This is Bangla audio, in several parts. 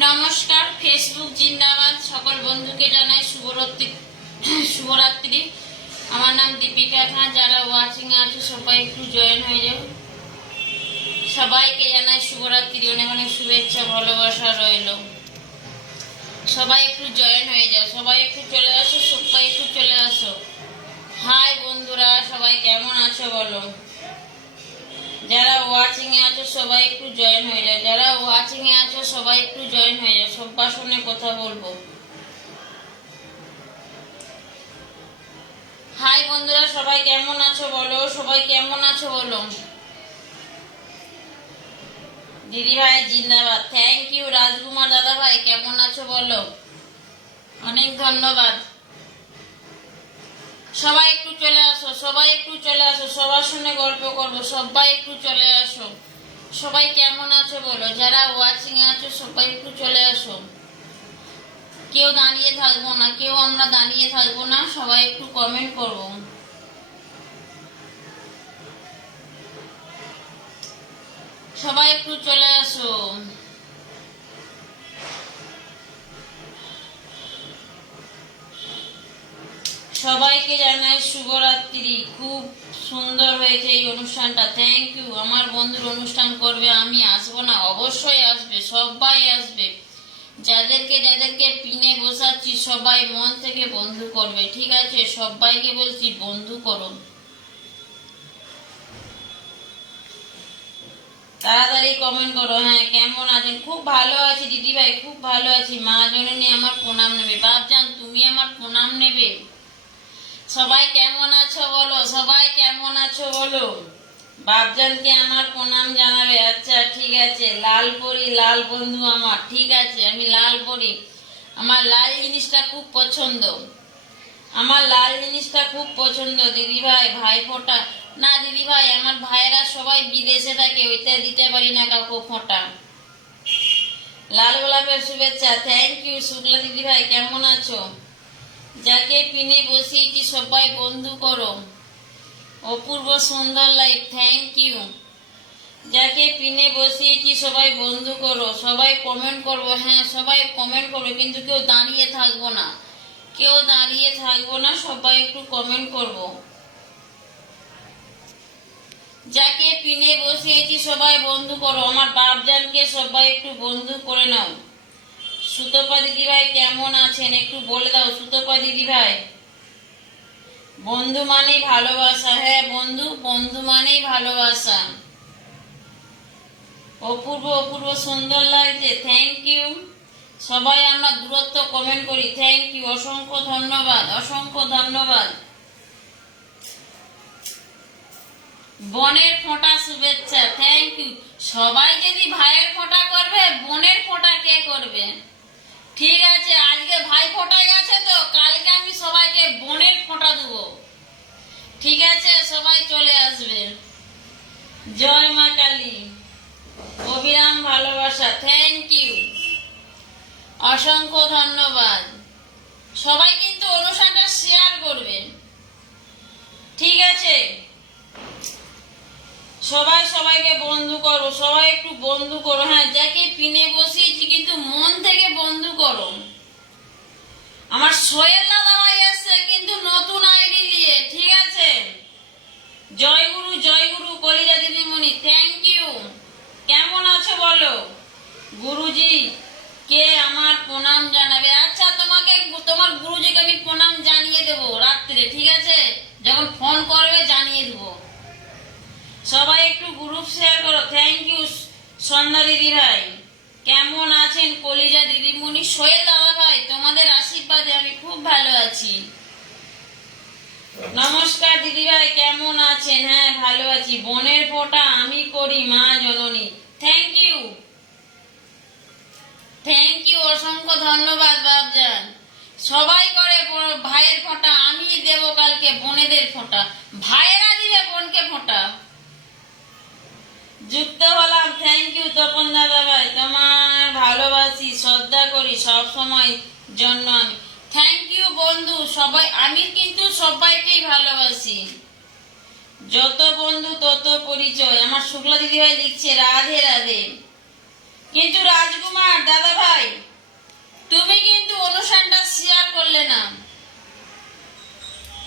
নমস্কার, ফেসবুক জিন্দাবাদ। সকল বন্ধুকে জানাই শুভরাত্রি। আমার নাম দীপিকা খান। যারা ওয়াচিং আছে সবাই একটু জয়েন হয়ে যাও। সবাইকে জানাই শুভরাত্রি, অনেক অনেক শুভেচ্ছা ভালোবাসা রইল। সবাই একটু জয়েন হয়ে যাও, সবাই একটু চলে আসো, সবাই একটু চলে আসো। হাই বন্ধুরা, সবাই কেমন আছো বলো। যারা ওয়াচিং এ আছো সবাই একটু জয়েন হয়ে যাও, যারা ওয়াচিং এ আছো সবাই একটু জয়েন হয়ে যাও। সবার সঙ্গে কথা বলবো। হাই বন্ধুরা, সবাই কেমন আছো বলো, সবাই কেমন আছো বলো। দিদি ভাই জিন্দাবাদ। থ্যাংক ইউ রাজকুমার দাদা ভাই, কেমন আছো বলো। অনেক ধন্যবাদ। সবাই একটু চলে আসো, সবাই একটু চলে আসো, সবার সঙ্গে গল্প করবো। সবাই একটু চলে আসো। সবাই কেমন আছো বলো। যারা ওয়াচিং এ আছো সবাই একটু চলে আসো। কেউ দাঁড়িয়ে থাকবো না, কেউ আমরা দাঁড়িয়ে থাকবো না, সবাই একটু কমেন্ট করবো। সবাই একটু চলে আসো। সবাইকে জানাই শুভরাত্রি। খুব সুন্দর হয়েছে এই অনুষ্ঠানটা, থ্যাংক ইউ। আমার বন্ধুর অনুষ্ঠান করবে, আমি আসবো না? অবশ্যই আসবে, সবাই আসবে। যাদেরকে যাদেরকে পিনে বসাচ্ছি সবাই মন থেকে বন্ধু করবে, ঠিক আছে? সবাইকে বলছি বন্ধু করো। তাড়াতাড়ি কমেন্ট করো। হ্যাঁ, কেমন আছেন? খুব ভালো আছি দিদি ভাই, খুব ভালো আছি। মা জননী আমার প্রণাম নেবে। বাপজান তুমি আমার প্রণাম নেবে। সবাই কেমন আছো বলো, সবাই কেমন আছো বলো। বাপজানকে আমার প্রণাম জানাবে। আচ্ছা ঠিক আছে। লাল পরি, লাল বন্ধু আমার, ঠিক আছে আমি লাল পরি। আমার লাল জিনিসটা খুব পছন্দ, আমার লাল জিনিসটা খুব পছন্দ দিদি ভাই। ভাই ফোঁটা না দিদি ভাই, আমার ভাইরা সবাই বিদেশে থাকে, ওইটা দিতে পারি না কাউকে ফোঁটা। লাল গোলাপের শুভেচ্ছা, থ্যাংক ইউ। শুক্লা দিদি ভাই কেমন আছো? যাকে পিনে বসিয়েছি সবাই বন্ধু করো। অপূর্ব সুন্দর লাইফ, থ্যাংক ইউ। যাকে পিনে বসিয়েছি সবাই বন্ধু করো। সবাই কমেন্ট করবো, হ্যাঁ সবাই কমেন্ট করবে, কিন্তু কেউ দাঁড়িয়ে থাকবো না, কেউ দাঁড়িয়ে থাকবো না, সবাই একটু কমেন্ট করবো। যাকে পিনে বসিয়েছি সবাই বন্ধু করো। আমার বাপজানকে সবাই একটু বন্ধু করে নাও। সুতপা দিদি ভাই কেমন আছেন একটু বলে দাও। সুতপা দিদি ভাই, বন্ধু মানেই ভালোবাসা। হ্যাঁ বন্ধু, বন্ধু মানেই ভালোবাসা। অপূর্ব অপূর্ব সুন্দর লাগছে, থ্যাংক ইউ। সবাই আমরা দূরত্ব কমেন্ট করি, থ্যাংক ইউ। অসংখ্য ধন্যবাদ, অসংখ্য ধন্যবাদ। বোনের ফোঁটা শুভেচ্ছা, থ্যাংক ইউ। সবাই যদি ভাইয়ের ফোঁটা করবে, বোনের ফোঁটা কে করবে? ঠিক আছে, আজকে ভাই ফোঁটায় গেছে তো কালকে আমি সবাইকে বোনের ফোঁটা দেবো, ঠিক আছে? সবাই চলে আসবে। জয় মা কালী। অবিরাম ভালোবাসা, থ্যাংক ইউ। অসংখ্য ধন্যবাদ। সবাই কিন্তু অনুষ্ঠানটা শেয়ার করবেন, ঠিক আছে? সবাই সবাইকে বন্ধু করো, সবাই একটু বন্ধু করো। হ্যাঁ, যাকে পিনে বসিয়েছি কিন্তু মন থেকে বন্ধু করো। আমার সোহেল দাদা ভাই এসছে কিন্তু নতুন আইডি দিয়ে, ঠিক আছে? জয় গুরু, জয় গুরু। কলিজা দিদিমণি, থ্যাংক ইউ। কেমন আছো বলো। গুরুজি কে আমার প্রণাম জানাবে। আচ্ছা, তোমাকে তোমার গুরুজিকে আমি প্রণাম জানিয়ে দেবো রাত্রে, ঠিক আছে? যখন ফোন করবে জানিয়ে দেবো। সবাই একটু গ্রুপ শেয়ার করো, থ্যাংক ইউ। সন্ধ্যা দিদি ভাই কেমন আছেন? কলিজা দিদিমণি, সোহেল দাদা ভাই তোমাদের আশীর্বাদে আমি খুব ভালো আছি। নমস্কার দিদি ভাই, কেমন আছেন? হ্যাঁ ভালো আছি। বোনের ফোঁটা আমি করি মা জননী, থ্যাংক ইউ, থ্যাংক ইউ। অসংখ্য ধন্যবাদ বাবজান। সবাই করে ভাইয়ের ফোঁটা, আমি দেবো কালকে বোনেদের ফোঁটা। ভাইয়েরা দিবে বোনকে ফোঁটা। যুক্ত হলাম, থ্যাংক ইউ তপন দাদা ভাই। তোমার ভালোবাসি, শ্রদ্ধা করি সব সময় জন্য আমি। থ্যাংক ইউ বন্ধু। সবাই, আমি কিন্তু সবাইকেই ভালোবাসি। যত বন্ধু তত পরিচয়। আমার শুক্লা দিদি ভাই লিখছে রাধে রাধে। কিন্তু রাজকুমার দাদা ভাই,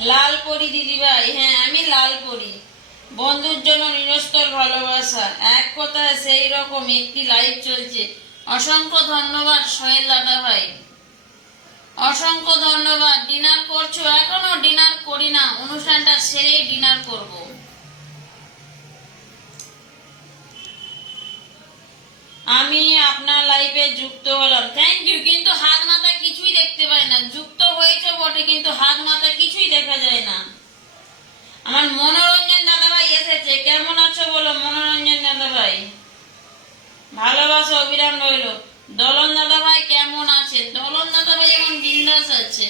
লাল পরি দিদি ভাই, হ্যাঁ আমি লাল পরি। বন্ধুর জন্য নিরস্তর ভালোবাসা, এক কথায় সেই রকম একটি লাইভ চলছে। অসংখ্য ধন্যবাদ সোহেল দাদা ভাই, অসংখ্য ধন্যবাদ। ডিনার করছো? এখনো ডিনার করি না, অনুষ্ঠানটা সেরেই ডিনার করব। আমি আপনার লাইভে যুক্ত হলাম, থ্যাংক ইউ। কিন্তু হাত মাথা কিছুই দেখতে পাই না। যুক্ত হয়েছে বটে, কিন্তু হাত মাথা কিছুই দেখা যায় না। আমার মনোরঞ্জন দাদা ভাই এসেছে, কেমন আছো বলো মনোরঞ্জন দাদা ভাই? ভালোবাসা অবিরাম রইল। দলন দাদা ভাই কেমন আছে? দলন দাদা ভাই এখন বিন্দাস আছে।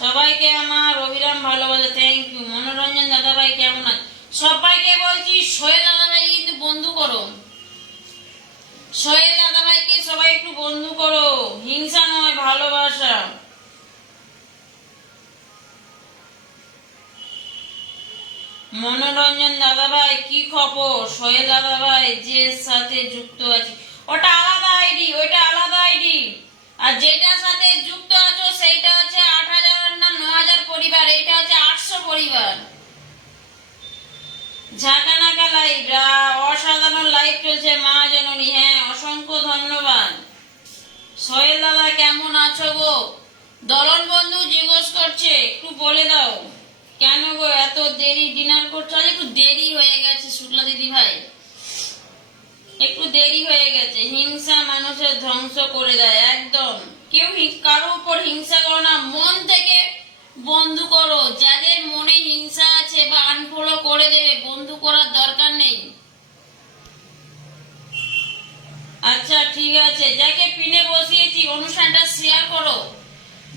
সবাইকে আমার অবিরাম ভালোবাসা, থ্যাংক ইউ। মনোরঞ্জন দাদা ভাই কেমন আছে? সবাইকে বলছি সোহেল দাদা ভাই কিন্তু বন্ধু করো, সোহেল দাদা ভাইকে সবাই একটু বন্ধু করো, হিংসা নয় ভালোবাসা। মনোরঞ্জন দাদা ভাই কি খবর? সোহেল দাদা ভাই যে সাথে যুক্ত আছে ওটা আলাদা আইডি, ওইটা আলাদা আইডি। আর যেটার সাথে যুক্ত আছো সেইটা হচ্ছে 8,000 না 9,000 পরিবার, এইটা হচ্ছে 800 পরিবার। ঝাঁকানাকা লাইভ, অসাধারণ লাইভ চলছে মা জননী, হ্যাঁ অসংখ্য ধন্যবাদ। সোহেল দাদা কেমন আছো গো? দলন বন্ধু জিজ্ঞেস করছে, একটু বলে দাও কেন গো এত দেরি ডিনার করছো? আজ একটু দেরি হয়ে গেছে শুক্লা দিদি ভাই, একটু দেরি হয়ে গেছে। হিংসা মানুষের ধ্বংস করে দেয়, একদম কেউ কারো উপর হিংসা করো না, মন থেকে বন্ধু করো। যাদের মনে হিংসা আছে বা আনফলো করে দেবে, বন্ধু করার দরকার নেই। আচ্ছা ঠিক আছে, যাকে পিনে বসিয়েছি অনুষ্ঠানটা শেয়ার করো,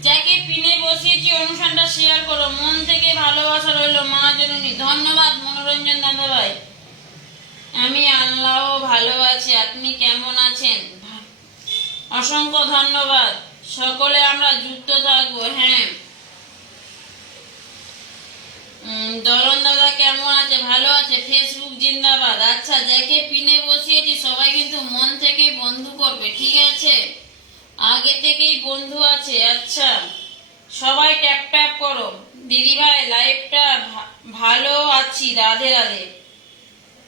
যাকে পিনে বসিয়েছি অনুষ্ঠানটা শেয়ার করো। মন থেকে ভালোবাসা রইল মা জননী। ধন্যবাদ মনোরঞ্জন দাদা ভাই। আমি আল্লাহ ভালো আছি, আপনি কেমন আছেন? অসংখ্য ধন্যবাদ। সকলে আমরা যুক্ত থাকবো, হ্যাঁ। দলন দাদা কেমন আছে? ভালো আছে, ফেসবুক জিন্দাবাদ। আচ্ছা যাকে পিনে বসিয়েছি সবাই কিন্তু মন থেকে বন্ধু করবে, ঠিক আছে? আগে থেকেই বন্ধু আছে। আচ্ছা সবাই ট্যাপ ট্যাপ করো। দিদি ভাই লাইভটা ভালো আছি, রাধে রাধে।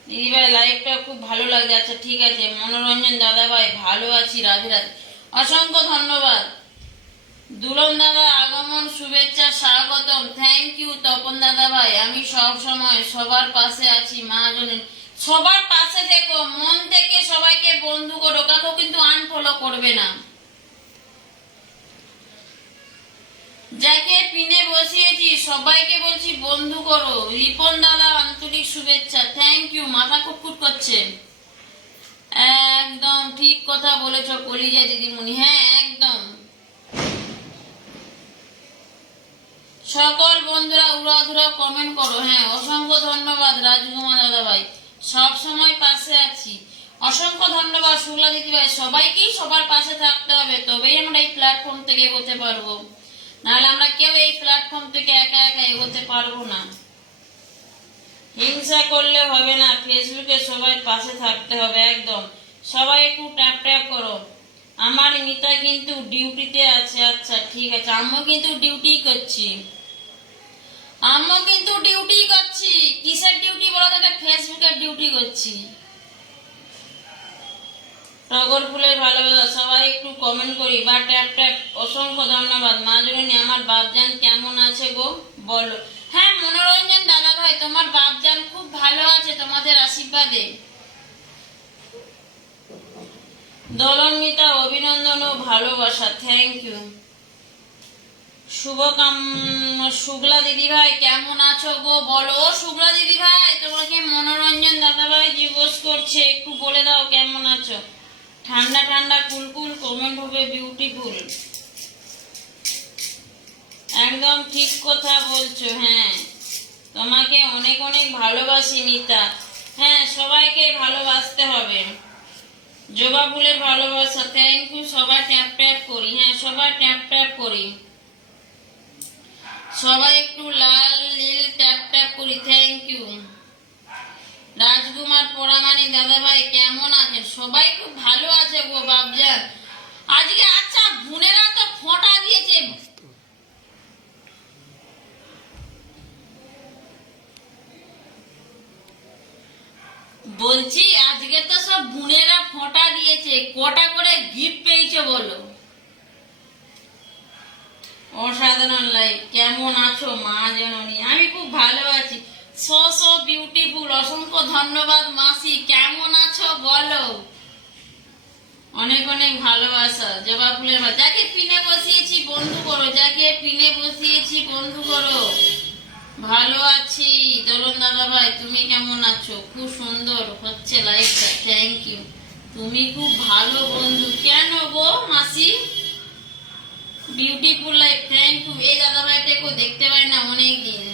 দিদি ভাই লাইভটা খুব ভালো লাগছে। আচ্ছা ঠিক আছে মনোরঞ্জন দাদা ভাই, ভালো আছি, রাধে রাধে। অসংখ্য ধন্যবাদ। দুলন দাদা আগমন শুভেচ্ছা স্বাগতম, থ্যাংক ইউ। তপন দাদা ভাই, আমি সব সময় সবার পাশে আছি মা জননী। সবার পাশে থেকো, মন থেকে সবাইকে বন্ধু করো, কাউকে কিন্তু আনফলো করবে না। যাকে পিনে বসিয়েছি সবাইকে বলছি বন্ধু করো। রিপন দাদা আন্তরিক শুভেচ্ছা, থ্যাংক ইউ। মাথা কুটকুট করছে, একদম ঠিক কথা বলেছ কলিজা দিদিমণি, হ্যাঁ একদম। সকল বন্ধুরা উড়াধুরা কমেন্ট করো, হ্যাঁ অসংখ্য ধন্যবাদ রাজকুমার দাদা ভাই, সব সময় পাশে আছি। অসংখ্য ধন্যবাদ শুক্লা দিদি ভাই। সবাইকেই সবার পাশে থাকতে হবে, তবেই আমরা এই প্ল্যাটফর্ম থেকে এগোতে পারবো, নাহলে আমরা কেউ এই প্ল্যাটফর্ম থেকে একা একা এগোতে পারবো না। হিংসা করলে হবে না, ফেসবুকে সবাই পাশে থাকতে হবে, একদম। সবাই একটু ট্যাপ ট্যাপ করো। আমার মিতা কিন্তু ডিউটিতে আছে। আচ্ছা ঠিক আছে, আমিও কিন্তু ডিউটি করছি, আমিও কিন্তু ডিউটি করছি। কিসের ডিউটি বলো তো? ফেসবুকের ডিউটি করছি। টগর ফুলের ভালোবাসা, সবাই একটু কমেন্ট করি বা ট্যাপ ট্যাপ। অসংখ্য ধন্যবাদ মা জননী। আমার বাপজান কেমন আছে গো বলো? হ্যাঁ মনোরঞ্জন দাদা ভাই, তোমার বাপজান খুব ভালো আছে তোমাদের আশীর্বাদে। দলন মিতা অভিনন্দন ও ভালোবাসা, থ্যাংক ইউ। শুক্লা দিদি ভাই কেমন আছো গো বলো? শুক্লা দিদি ভাই তোমাকে মনোরঞ্জন দাদা ভাই জিজ্ঞেস করছে, একটু বলে দাও কেমন আছো। ঠান্ডা ঠান্ডা কুলকুল কমেন্ট হবে, বিউটিফুল, একদম ঠিক কথা বলছো। হ্যাঁ তোমাকে অনেক অনেক ভালোবাসি মিতা। হ্যাঁ সবাইকে ভালোবাসতে হবে। জবা ফুলের ভালোবাসা, থ্যাংক ইউ। সবাই ট্যাপ ট্যাপ করি, হ্যাঁ সবাই ট্যাপ ট্যাপ করি। সবাই একটু লাল নীল ট্যাপ ট্যাপ করি, থ্যাংক ইউ। রাজকুমার পোড়ামানি দাদা ভাই কেমন আছেন? সবাই খুব ভালো আছে গো বাবজান আজকে। আচ্ছা বোনেরা তো ফোঁটা দিয়েছে, বলছি আজকে তো সব বোনেরা ফোঁটা দিয়েছে, কটা করে গিফট পেয়েছো বলো? অসাধারণ লাইফ। কেমন আছো মা জননী? আমি খুব ভালো আছি। So beautiful. অসংখ্য ধন্যবাদ মাসি। কেমন আছো বলো? অনেক অনেক ভালোবাসা। জবা ফুলের ভাই। যাকে পিনে বসিয়েছি বন্ধু করো, যাকে পিনে বসিয়েছি বন্ধু করো। ভালো আছি দোলন দাদা ভাই, তুমি কেমন আছো? খুব সুন্দর হচ্ছে লাইফটা, থ্যাংক ইউ। তুমি খুব ভালো বন্ধু। কেন গো মাসি? Beautiful life, thank you. এই দাদা ভাইটাকে দেখতে পাই না অনেক দিন।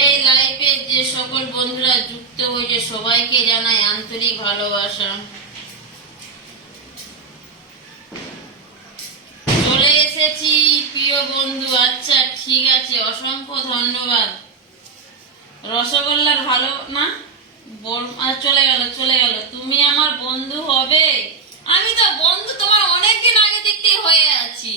এই লাইফে যে সকল বন্ধুরা যুক্ত হয়েছে সবাইকে জানাই আন্তরিক ভালোবাসা। চলে এসেছি প্রিয় বন্ধু। আচ্ছা ঠিক আছে, অসংখ্য ধন্যবাদ। রসগোল্লার ভালো না? চলে গেল চলে গেল। তুমি আমার বন্ধু হবে? আমি তো বন্ধু তোমার অনেকদিন আগে দেখতেই হয়ে আছি।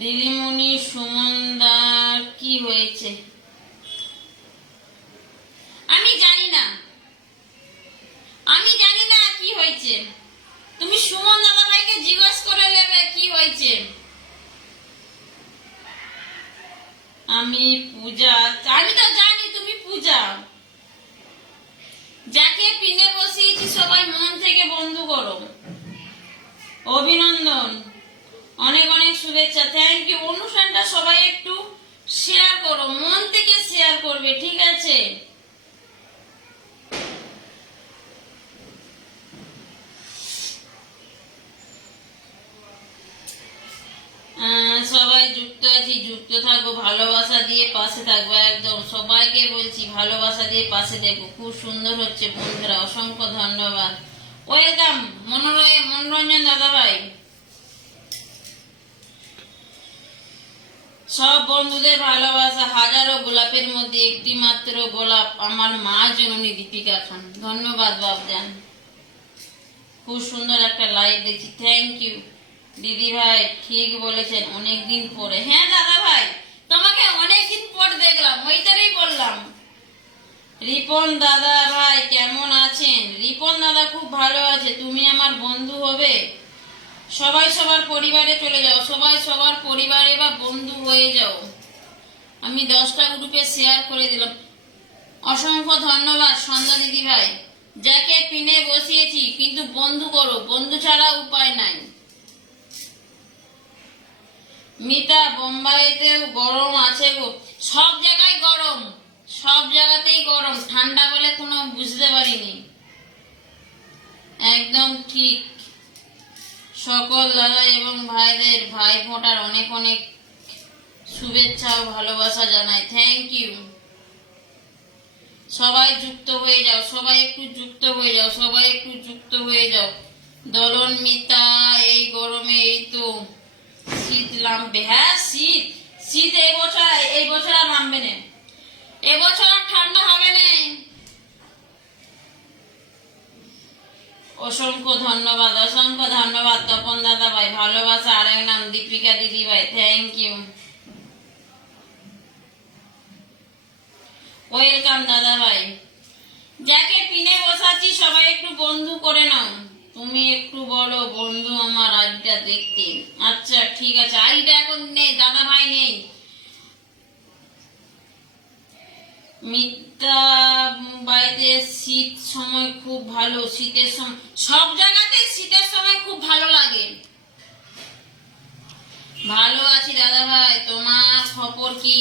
দিদিমণি সুমনদার কি হয়েছে আমি জানি না, আমি জানি না কি হয়েছে। তুমি সুমন দাদা ভাইকে জিজ্ঞেস করে নেবে কি হয়েছে। আমি পূজা। আমি তো জানি তুমি পূজা। যাকে পিনে বসিয়েছি সবাই মন থেকে বন্ধু করো। অভিনন্দন, অনেক অনেক শুভেচ্ছা, থ্যাংক ইউ। অনুষ্ঠানটা সবাই একটু শেয়ার করো, মন থেকে শেয়ার করবে, ঠিক আছে? সবাই যুক্ত আছি, যুক্ত থাকবো, ভালোবাসা দিয়ে পাশে থাকবো। একদম সবাইকে বলছি ভালোবাসা দিয়ে পাশে দেখবো। খুব সুন্দর হচ্ছে বন্ধুরা, অসংখ্য ধন্যবাদ। ওয়েলকাম মনোরঞ্জন দাদা ভাই। সব বন্ধুদের ভালোবাসা। হাজারো গোলাপের মধ্যে একটি মাত্র গোলাপ আমার মা জননী দীপিকা খান। ধন্যবাদ বাবজান, খুব সুন্দর একটা লাইভ দেখছি, থ্যাংক ইউ। দিদি ভাই ঠিক বলেছেন, অনেকদিন পরে। হ্যাঁ দাদা ভাই, তোমাকে অনেকদিন পর দেখলাম, ওইটারই বললাম। রিপন দাদা ভাই কেমন আছেন? রিপন দাদা খুব ভালো আছে। তুমি আমার বন্ধু হবে? সবাই সবার পরিবারে চলে যাও, সবাই সবার পরিবারে বা বন্ধু হয়ে যাও। আমি 10টা গ্রুপে শেয়ার করে দিলাম। অসংখ্য ধন্যবাদ সন্ধ্যা দিদি ভাই। যাকে পিনে বসিয়েছি কিন্তু বন্ধু করো, বন্ধু ছাড়া উপায় নাই। মিতা বোম্বাইতেও গরম আছে গো। সব জায়গায় গরম, সব জায়গাতেই গরম। ঠান্ডা বলে কোনো বুঝতে পারিনি। একদম ঠিক। সকল দাদা এবং ভাইদের ভাই ফোঁটার অনেক অনেক শুভেচ্ছা ও ভালোবাসা জানাই, থ্যাংক ইউ। সবাই যুক্ত হয়ে যাও, সবাই একটু যুক্ত হয়ে যাও, সবাই একটু যুক্ত হয়ে যাও। দলন মিতা, এই গরমে এই তো শীত নামবে। হ্যাঁ শীত, শীত এই বছর আর নামবে না। এবছর আর ঠান্ডা হবে না। অসংখ্য ধন্যবাদ, অসংখ্য ধন্যবাদ তপন দাদা ভাই। ভালোবাসা আরেক নাম দীপিকা দিদি ভাই, থ্যাংক ইউ। ওয়েলকাম দাদা ভাই। যাকে পিনে বসাচ্ছি সবাই একটু বন্ধু করে নাও। তুমি একটু বলো বন্ধু আমার আইডিটা দেখতে। আচ্ছা ঠিক আছে, আইডিটা এখন নেই দাদা ভাই, নেই। মিতা বাড়িতে শীত সময় খুব ভালো। শীতের সময় সব জায়গাতেই শীতের সময় খুব ভালো লাগে। ভালো আছি দাদা ভাই, তোমার খবর কি?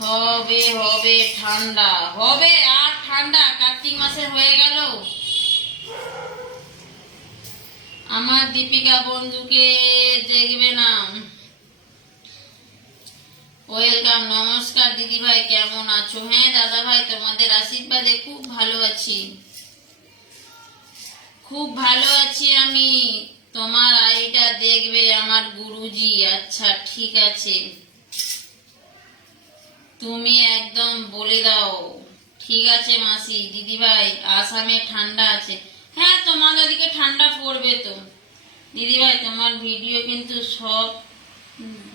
হবে হবে ঠান্ডা, হবে আর ঠান্ডা। কার্তিক মাসে হয়ে গেল। আমার দীপিকা বন্ধুকে দেখবে না। ওয়েলকাম, নমস্কার দিদি ভাই, কেমন আছো? হ্যাঁ দাদা ভাই, তোমাদের আশীর্বাদে খুব ভালো আছি, খুব ভালো আছি আমি। তোমার আইটা দেখবে আমার গুরুজি। আচ্ছা ঠিক আছে, তুমি একদম বলে দাও। ঠিক আছে মাসি। দিদি ভাই আসামে ঠান্ডা আছে। হ্যাঁ তোমাদের দিকে ঠান্ডা পড়বে তো দিদি ভাই। তোমার ভিডিও কিন্তু সব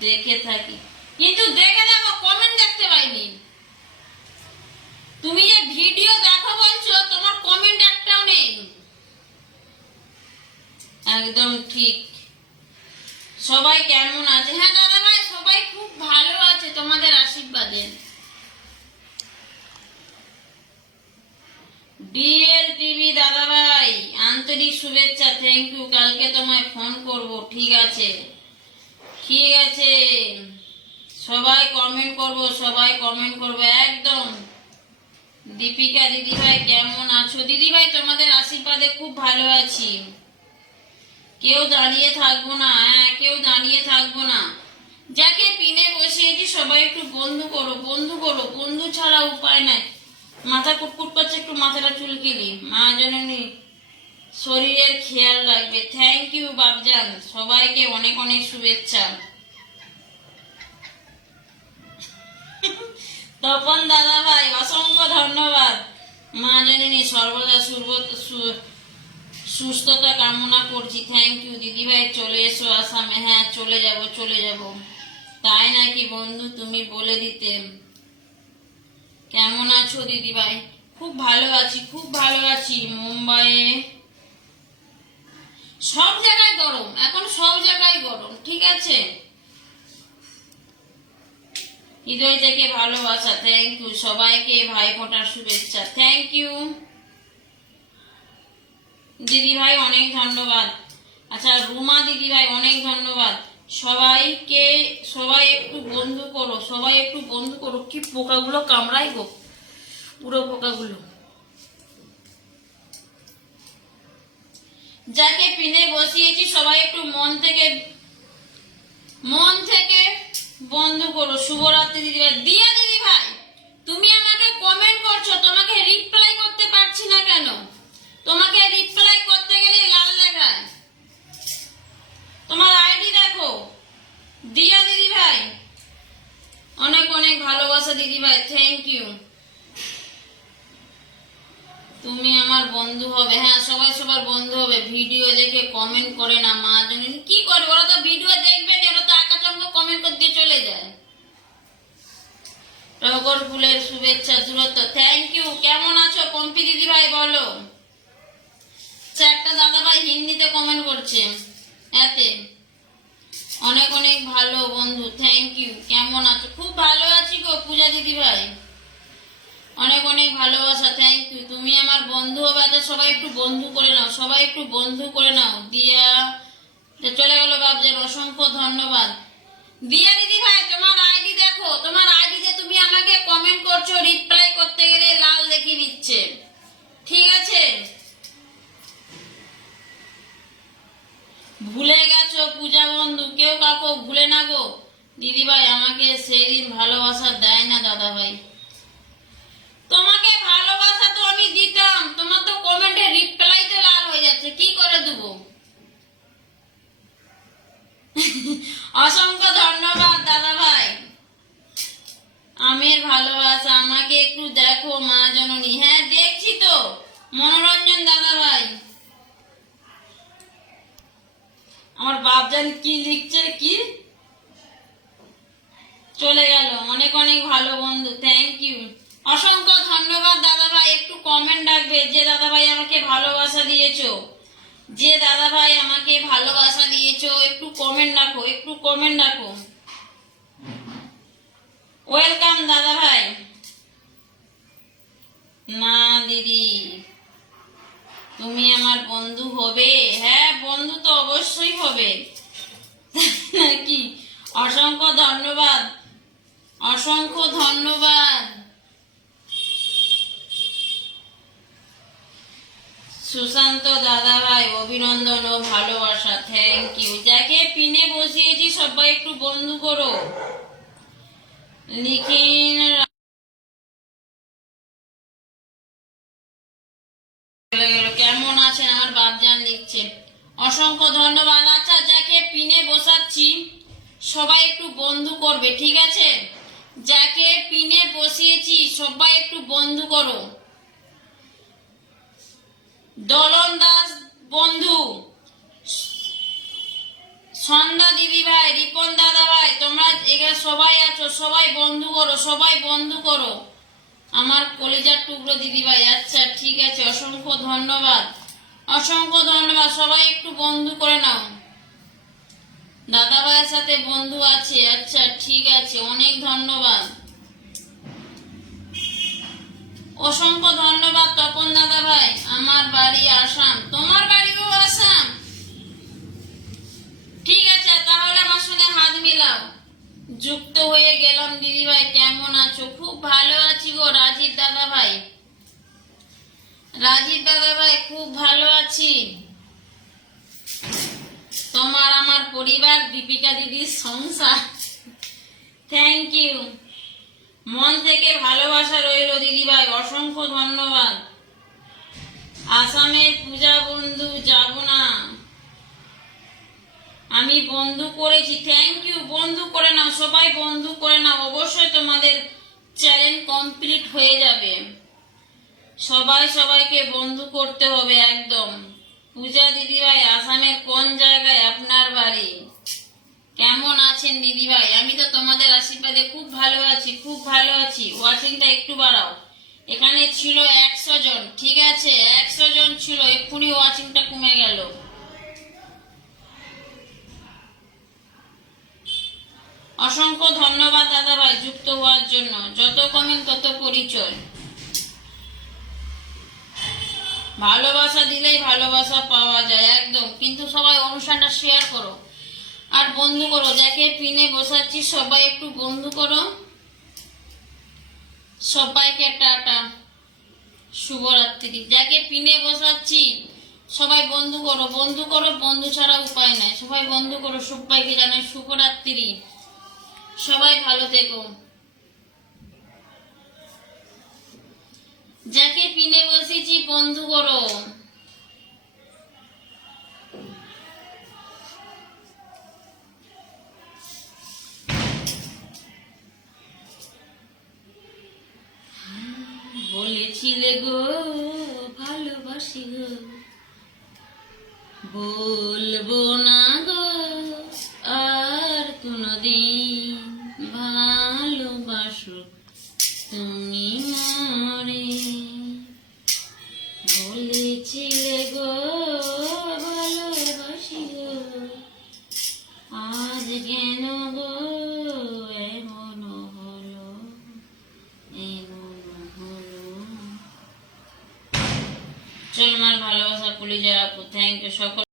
দেখে থাকি, কিন্তু দেখে দেখো কমেন্ট দেখতে পাইনি। একদম ঠিক। সবাই কেমন আছে? হ্যাঁ দাদা ভাই, সবাই খুব ভালো আছে তোমাদের আশীর্বাদে। ডিএল টিভি দাদা ভাই, আন্তরিক শুভেচ্ছা, থ্যাংক ইউ। কালকে তোমায় ফোন করব, ঠিক আছে? ঠিক আছে, সবাই কমেন্ট করব, সবাই কমেন্ট করবো একদম। দীপিকা দিদি ভাই কেমন আছো? দিদি ভাই তোমাদের আশীর্বাদে খুব ভালো আছি। কেউ দাঁড়িয়ে থাকবো না, হ্যাঁ কেউ দাঁড়িয়ে থাকবো না। যাকে পিনে বসিয়েছি সবাই একটু বন্ধু করো, বন্ধু করো, বন্ধু ছাড়া উপায় নাই। মাথা কুটকুট করছে, একটু মাথাটা চুলকিলি। মা জননী শরীরের খেয়াল রাখবে। থ্যাংক ইউ বাবজান, সবাইকে অনেক অনেক শুভেচ্ছা। তপন দাদা ভাই অসংখ্য ধন্যবাদ। মা জননী সর্বদা সুস্থতা কামনা করছি। থ্যাংক ইউ দিদি ভাই। চলে এসো আসামে। হ্যাঁ চলে যাব, চলে যাব। তাই নাকি বন্ধু, তুমি বলে দিতে। কেমন আছো দিদি ভাই? খুব ভালো আছি, খুব ভালো আছি। মুম্বাইয়ে সব জায়গায় গরম, এখন সব জায়গায় গরম, ঠিক আছে? হৃদয় থেকে ভালোবাসা, থ্যাংক ইউ। সবাইকে ভাইফোঁটার শুভেচ্ছা, থ্যাংক ইউ দিদি ভাই, অনেক ধন্যবাদ। আচ্ছা রুমা দিদি ভাই অনেক ধন্যবাদ। সবাইকে, সবাই একটু বন্ধু করো, সবাই একটু বন্ধু করো। কি পোকাগুলো কামড়াই গো, পুরো পোকাগুলো। যাকে পিনে বসিয়েছি সবাই একটু মন থেকে বন্ধু করো। শুভরাত্রি দিদি ভাই। দিয়া দিদি ভাই, তুমি আমাকে কমেন্ট করছো, তোমাকে রিপ্লাই করতে পারছি না কেন? তোমাকে রিপ্লাই করতে গেলে লাল দেখায়। তোমার আইডি দেখো। দিয়া দিদি ভাই অনেক অনেক ভালোবাসা দিদি ভাই, থ্যাংক ইউ। তুমি আমার বন্ধু হবে। হ্যাঁ সবাই সবার বন্ধু হবে। ভিডিও দেখে কমেন্ট করে না মা জননী। কি করে ওরা? তো ভিডিও দেখবে না, ওরা তো আকাচম্ব কমেন্ট করতে চলে যায়। টগর ফুলের শুভেচ্ছা দূরত্ব, থ্যাংক ইউ। কেমন আছো পম্পি দিদি ভাই বলো। একটা দাদা ভাই হিন্দিতে কমেন্ট করছে, এতে অনেক অনেক ভালো বন্ধু, থ্যাংক ইউ। কেমন আছো? খুব ভালো আছি গো পূজা দিদি ভাই, অনেক অনেক ভালোবাসা, থ্যাংক ইউ। তুমি আমার বন্ধু হবে। আচ্ছা সবাই একটু বন্ধু করে নাও, সবাই একটু বন্ধু করে নাও। দিয়া চলে গেল বাবজান, অসংখ্য ধন্যবাদ। দিয়া দিদি ভাই তোমার আইডি দেখো, তোমার আইডিতে তুমি আমাকে কমেন্ট করছো, রিপ্লাই করতে গেলে লাল দেখিয়ে দিচ্ছে, ঠিক আছে? ভুলে গেছো পূজা বন্ধু, কেউ কাউকে ভুলে না গো দিদি ভাই। আমাকে সেদিন ভালোবাসা দেয় না দাদা ভাই। তোমাকে ভালোবাসা তো আমি দিতাম, তোমার তো কমেন্টে রিপ্লাইতে লাল হয়ে যাচ্ছে, কি করে দেবো? অসংখ্য ধন্যবাদ দাদা ভাই। আমের ভালোবাসা, আমাকে একটু দেখো মা জননী। হ্যাঁ দেখছি তো মনোরঞ্জন দাদা ভাই। আমার বাপজান কি লিখছে, কি চলে গেল। অনেক অনেক ভালো বন্ধু, থ্যাংক ইউ। অসংখ্য ধন্যবাদ দাদা ভাই। একটু কমেন্ট রাখবে যে দাদা ভাই আমাকে ভালোবাসা দিয়েছো, যে দাদা ভাই আমাকে ভালোবাসা দিয়েছো, একটু কমেন্ট রাখো, একটু কমেন্ট রাখো। ওয়েলকাম দাদা ভাই। না দিদি তুমি আমার বন্ধু হবে? হ্যাঁ বন্ধু তো অবশ্যই হবে নাকি? অসংখ্য ধন্যবাদ, অসংখ্য ধন্যবাদ। সুশান্ত দাদা ভাই অভিনন্দন ও ভালোবাসা, থ্যাংক ইউ। যাকে পিনে বসিয়েছি সবাই একটু বন্ধু করো। লিখিন কেমন আছেন আমার বাপজান লিখছে, অসংখ্য ধন্যবাদ। আচ্ছা যাকে পিনে বসাচ্ছি সবাই একটু বন্ধু করবে, ঠিক আছে? যাকে পিনে বসিয়েছি সবাই একটু বন্ধু করো। দলন দাস বন্ধু, সন্ধ্যা দিদি ভাই, রিপন দাদা ভাই, তোমরা এখানে সবাই আছো, সবাই বন্ধু করো, সবাই বন্ধু করো আমার কলিজার টুকরো দিদি ভাই। আচ্ছা ঠিক আছে, অসংখ্য ধন্যবাদ, অসংখ্য ধন্যবাদ। সবাই একটু বন্ধু করে নাও। দাদা ভাইয়ের সাথে বন্ধু আছে, আচ্ছা ঠিক আছে, অনেক ধন্যবাদ। অসংখ্য ধন্যবাদ তপন দাদা ভাই। আমার বাড়ি আসাম, তোমার বাড়িও আসাম? ঠিক আছে, তাহলে আমার সঙ্গে হাত মিলাও। যুক্ত হয়ে গেলাম। দিদি ভাই কেমন আছো? খুব ভালো আছি গো রাজীব দাদা ভাই। রাজীব দাদা ভাই খুব ভালো আছি। তোমার আমার পরিবার, দীপিকা দিদির সংসার। থ্যাংক ইউ, মন থেকে ভালোবাসা রইল দিদি ভাই, অসংখ্য ধন্যবাদ। আসামের পূজা বন্ধু যাব না, আমি বন্ধু করেছি। থ্যাংক ইউ, বন্ধু করে নাও, সবাই বন্ধু করে নাও, অবশ্যই তোমাদের চ্যালেঞ্জ কমপ্লিট হয়ে যাবে। সবাই সবাইকে বন্ধু করতে হবে একদম। পূজা দিদি ভাই, আসামের কোন জায়গায় আপনার বাড়ি? কেমন আছেন দিদি ভাই? আমি তো তোমাদের আশীর্বাদে খুব ভালো আছি, খুব ভালো আছি। ওয়াচিংটা একটু বাড়াও। এখানে ছিল 100 জন, ঠিক আছে, 100 জন ছিল, এক্ষুনি ওয়াচিংটা কমে গেল। অসংখ্য ধন্যবাদ দাদা ভাই যুক্ত হওয়ার জন্য। যত কমেন্ট তত পরিচয়। ভালোবাসা দিলেই ভালোবাসা পাওয়া যায় একদম। কিন্তু সবাই অনুষ্ঠানটা শেয়ার করো আর বন্ধু করো। যাকে পিনে বসাচ্ছি সবাই একটু বন্ধু করো। সবাইকে টাটা, শুভরাত্রি। যাকে পিনে বসাচ্ছি সবাই বন্ধু করো, বন্ধু করো, বন্ধু ছাড়া উপায় নাই। সবাই বন্ধু করো, সবাইকে জানাই শুভরাত্রি। সবাই ভালো থেকো। যাকে পিনে বসেছি বন্ধু করো। বলেছিলে গো ভালোবাসি গো, বলবো না গো আর কোনদিন, ভালোবাসো তুমি মরে। বলেছিলে গো ভালোবাসি গো, আজ কেন গো এমন হলো, এমন হলো। চল আমার ভালোবাসা কলিজার আপু, থ্যাংক ইউ সকল।